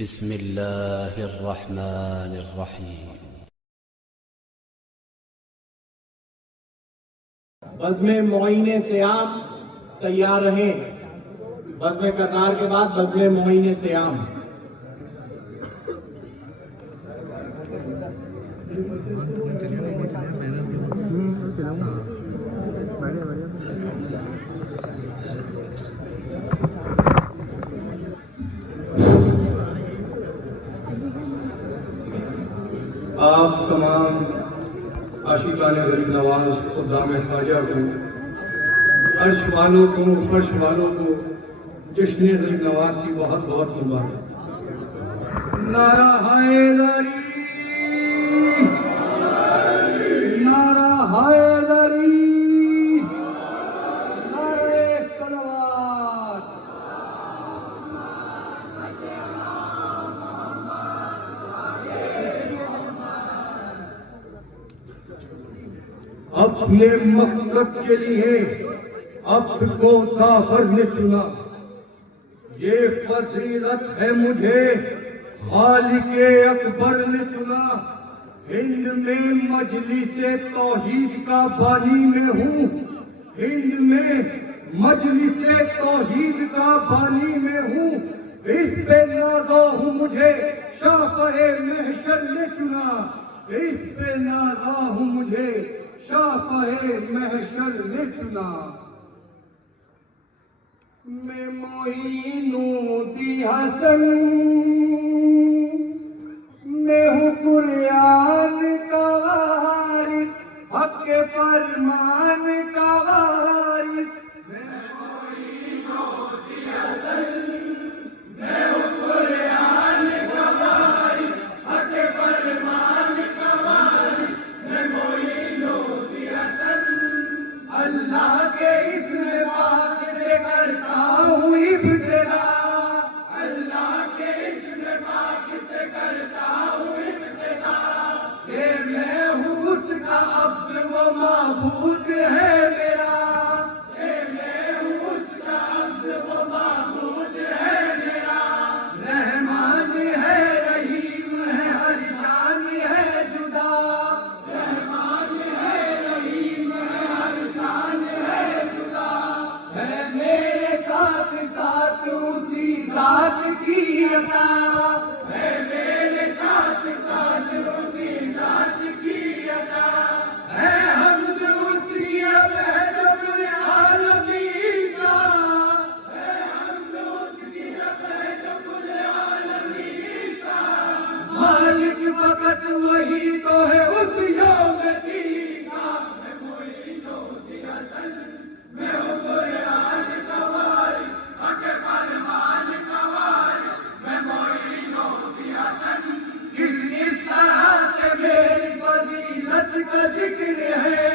بسم اللہ الرحمن الرحیم۔ بزم معین صیام تیار رہیں۔ بزم قطار کے بعد بزم معین صیام۔ آپ تمام عاشقان غریب نواز خدام خواجہ کو، عرش والوں کو، فرش والوں کو جشن غریب نواز کی بہت بہت مبارک۔ نعرہ حیدری، نعرہ حیدری، نعرہ صلوات۔ اپنے مقصد کے لیے عبد کو کافر نے چنا، یہ فضیلت ہے مجھے خالق اکبر نے چنا۔ ہند میں مجلس توحید کا بانی میں ہوں، ہند میں مجلس توحید کا بانی میں ہوں، اس پہ نازا ہوں مجھے شافع محشر نے چنا، اس پہ نازا ہوں مجھے شافع محشر نے چنا۔ میں معین دی حسن، میں ہوں قرآن کا وارث، حق فرمان کا وارث۔ میں معین دی حسن، میں ہوں قرآن کا وارث، حق فرمان کا وارث۔ میں معین دی حسن، اللہ کے اسم پاک سے کرتا ہوں ابتدا، اللہ کے اسم پاک سے کرتا ہوں ابتدا، کہ میں ہوں اس کا عبد وہ معبود ہے میرا، کہ میں ہوں اس کا عبد وہ معبود ہے میرا۔ رحمان ہے، رحیم ہے، ہر شان ہے جدا، رحمان ہے، رحیم ہے، ہر شان ہے جدا، ہے میرے ساتھ ساتھ اسی ذات کی عطا، ہے میرے ساتھ ساتھ اسی ذات کی عطا، ہے حمد اس کی اب ہے جب العالمین کا، ہے حمد اس کی اب ہے جب العالمین کا۔ مالک فقط وہی تو ہے اس یوم دین کا۔ میں معین دی حسن، میں ہوں قرآن کا وارث، حق فرمان کا وارث۔ میں معین دی حسن، کس طرح سے میری فضیلت کا ذکر ہے،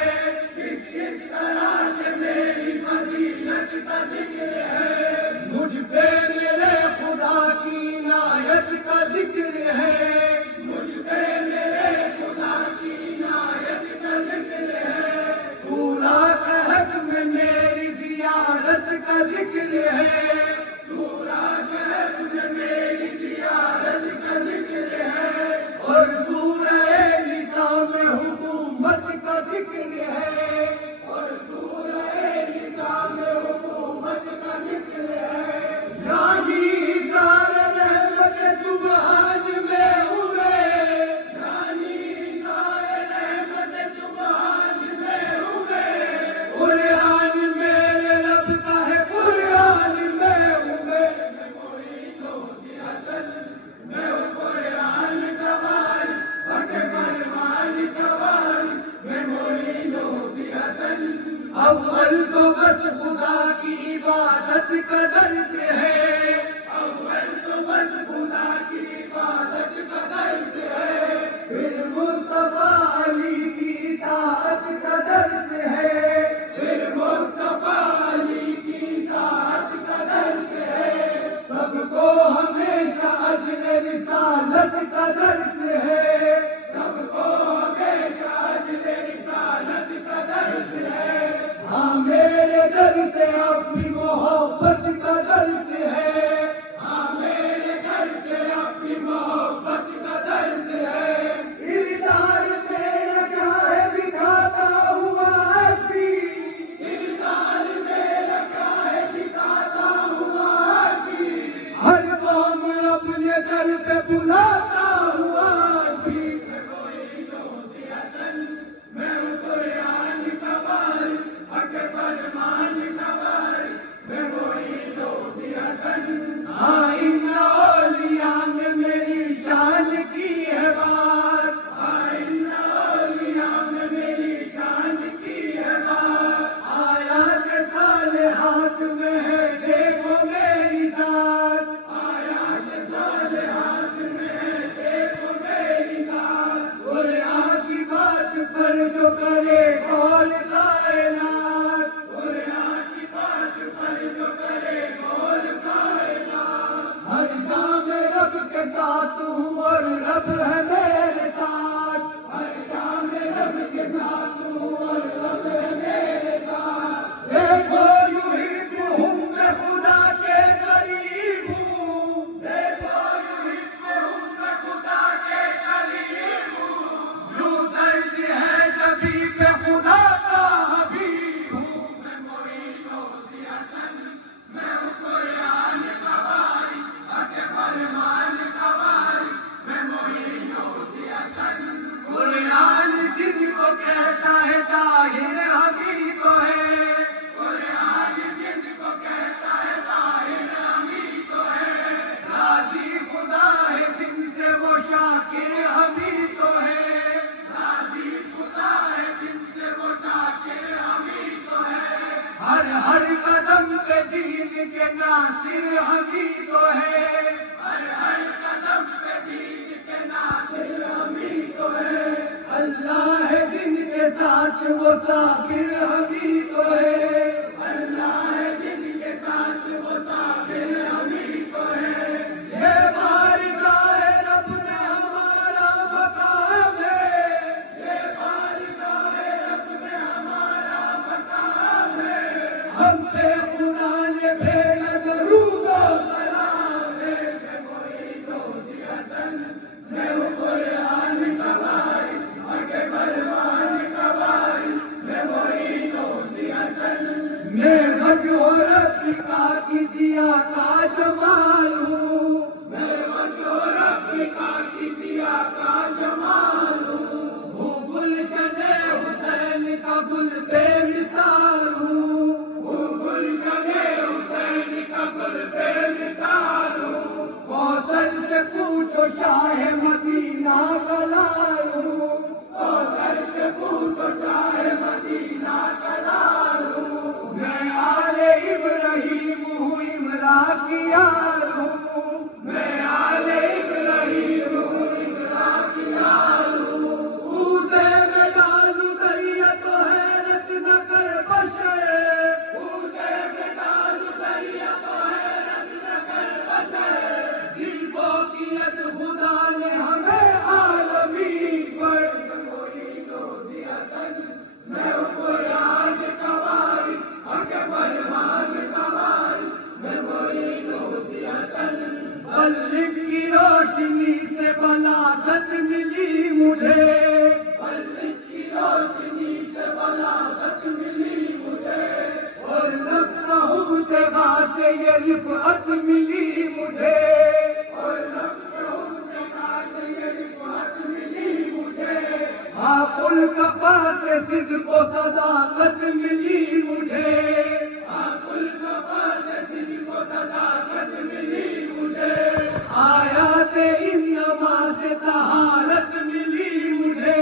کس طرح سے میری فضیلت کا ذکر ہے۔ مجھ پہ میرے خدا کی عنایت کا ذکر ہے، مجھ پہ میرے خدا کی عنایت کا ذکر ہے۔ سورہ کہف میں میری زیارت کا ذکر ہے، سورہ کہف میں میری زیارت کا ذکر ہے، اور سورہ نساء میں حکومت کا ذکر ہے، اور سورہ نساء میں حکومت کا ذکر ہے۔ یعنی اظہار رحمت سبحان میں ہوئے، یعنی اظہار رحمت سبحان میں ہوئے، قرآن میرے رب کا ہے، قرآن میں ہوں میں۔ میں معین دی حسن، میں ہوں قرآن کا وارث، حق فرمان کا وارث۔ میں معین دی حسن، اول تو بس خدا کی عبادت کا درس ہے، اول تو بس خدا کی عبادت کا درس ہے، پھر مصطفیٰ علی کی اطاعت کا درس ہے، پھر مصطفیٰ علی کی اطاعت کا درس ہے، سب کو ہمیشہ اجر رسالت کا درس ہے، سب کو ہمیشہ اجر رسالت کا درس ہے۔ ہاں میرے در شاکر ہم ہی تو ہے، راضی خدا ہے جن سے وہ شاکر ہم ہی تو ہے، ہر قدم پہ دین کے ناصر ہم ہی تو ہے، ہر قدم پہ دین کے ناصر ہم ہی تو ہے، اللہ ہے جن کے ساتھ وہ صابر ہم ہی تو ہے، اللہ ہے جن کے ساتھ وہ صابر ہم ہی تو ہے، یہ بارگاہ رب میں ہمارا مقام ہے، یہ بارگاہ رب میں ہمارا مقام ہے، ہم پہ خدا نے بھیجا درود و سلام ہے، میں معین الدین حسن، میں ہوں قرآن کا وارث، آگے فرمان کا وارث، میں معین الدین حسن، میں وجہ ربکا کی ضیا کا جمال ہوں، میں وجہ ربکا کی ضیا کا جمال ہوں، گلشن حسین کا گل بے مثال ہوں، گلشن حسین کا گل بے مثال ہوں، کوثر سے پوچھو شاہ مدینہ کا لال ہوں، کوثر سے پوچھو شاہ مدینہ کا لال ہوں، میں آل ابراہیم ہوں امرا کی یار ہوں، میں آل ابراہیم ہوں امرا کی یار ہوں، کوزے میں ڈالوں دریا تو حیرت نہ کر بشر، کوزے میں ڈالوں دریا تو حیرت نہ کر بشر، دل کو کیت خدا نے ہمیں عالمین پر، معین الدین حسن، میں ہوں قرآن کا وارث، آگے فرمان کا وارث، میں معین الدین حسن، بلغ کی روشنی سے بلاغت ملی مجھے، بلغ کی روشنی سے بلاغت ملی مجھے، اور لفظ ابتغا سے یہ رفعت ملی مجھے، اور لفظ ابتغا سے یہ رفعت ملی مجھے، آپ الکفا سے صدق و صداقت ملی مجھے، آپ الکفا سے صدق و صداقت ملی مجھے، آیات انما سے طہارت ملی مجھے،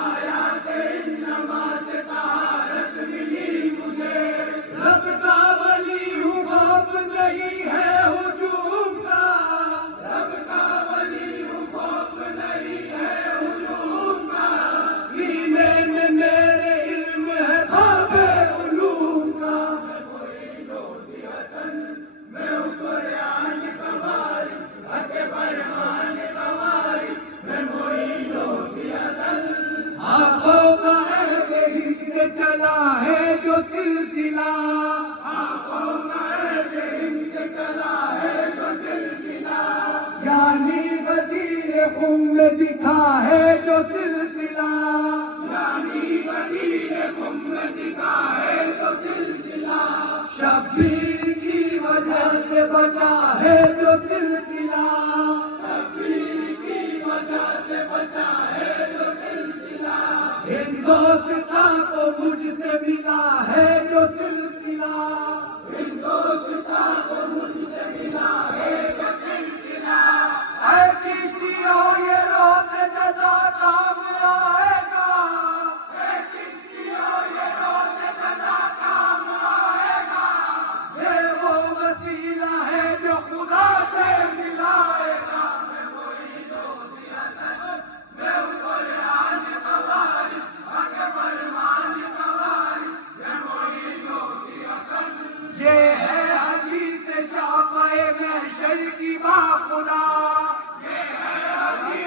آیات انما سے طہارت ملی مجھے، رب کا ولی ہوں خوف نہیں ہے ہجوم کا، رب کا ولی ہوں خوف نہیں ہے ہجوم کا، سینے میں میرے علم ہے باب علوم کا، میں معین الدین حسن، میں ہوں قرآن کا وارث، حق فرمان کا وارث، میں معین الدین حسن، آنکھوں کا عہد ہند سے چلا ہے جو سلسلہ، آنکھوں کا عہد ہند سے چلا ہے جو سلسلہ، یعنی غدیر خم میں دکھا ہے جو سلسلہ، یعنی غدیر خم میں دکھا ہے جو سلسلہ، شبیر کی وجہ سے بچا ہے جو سلسلہ، شبیر کی وجہ سے بچا ہے جو سلسلہ، ہندوستان کو مجھ سے ملا ہے جو سلسلہ، ہندوستان کو مجھ سے ملا ہے جو سلسلہ، اے چشتیوں یہ روز جزا کام آئے گا، اے چشتیوں یہ روز جزا کام آئے گا، یہ وہ وسیلہ ہے جو خدا سے ملائے گا، میں معین الدین حسن، میں ہوں قرآن کا وارث، آگے فرمان کا وارث، میں معین الدین حسن، یہ ہے حدیث شافع محشر کی با خدا، یہ ہے حدیث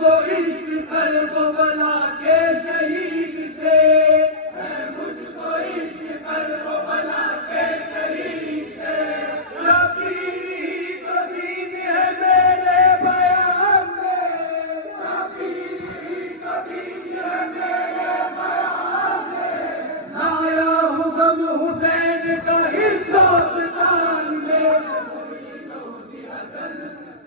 کو عشق کر وہ بلا کے شہید سے، ہے مجھ کو عشق کر وہ بلا کے شہید سے، شبیری تو دین ہے میرے بیان میں، شبیری تو دین ہے میرے بیان میں، لایا ہوں غم حسین کا ہندوستان میں،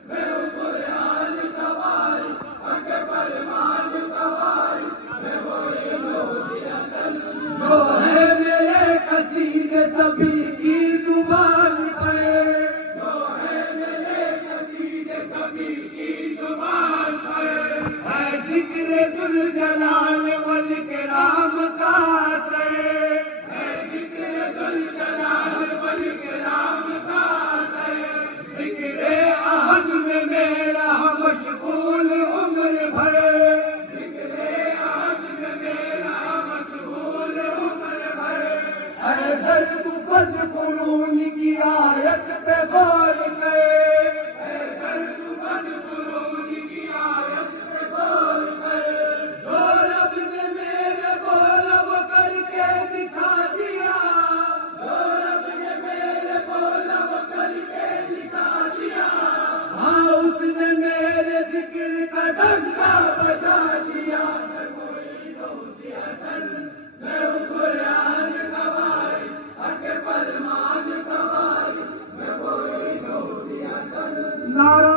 میں ہوں قرآن کا وارث، حق فرمان کا وارث، میں وہی لوگ اصل جو ہے میرے قصیدے سبھی کی زبان پہ، جو ہے میرے قصیدے سبھی کی زبان پہ، ہے ذکر ذوالجلال والاکرام کا اثر، ہے ذکر ذوالجلال والاکرام کا اثر، ذکر احد میں میرا مشغول عمر بھر، ذکر احد میں میرا مشغول عمر بھر، اے غیب فاذکرون کی آیت پہ غور کرے، اے غیب فاذکرون کی آیت پہ غور کرے، جو رب نے میرے بولا وہ کر کے دکھا دیا، جو رب نے میرے بولا وہ کر کے دکھا دیا، ہاں اس نے میرے ذکر کا ڈنکا بجا دیا، میں کوئی دوست اصل، میں ہوں قرآن کا وارث، حق فرمان کا وارث، میں کوئی دوست اصل، نعرہ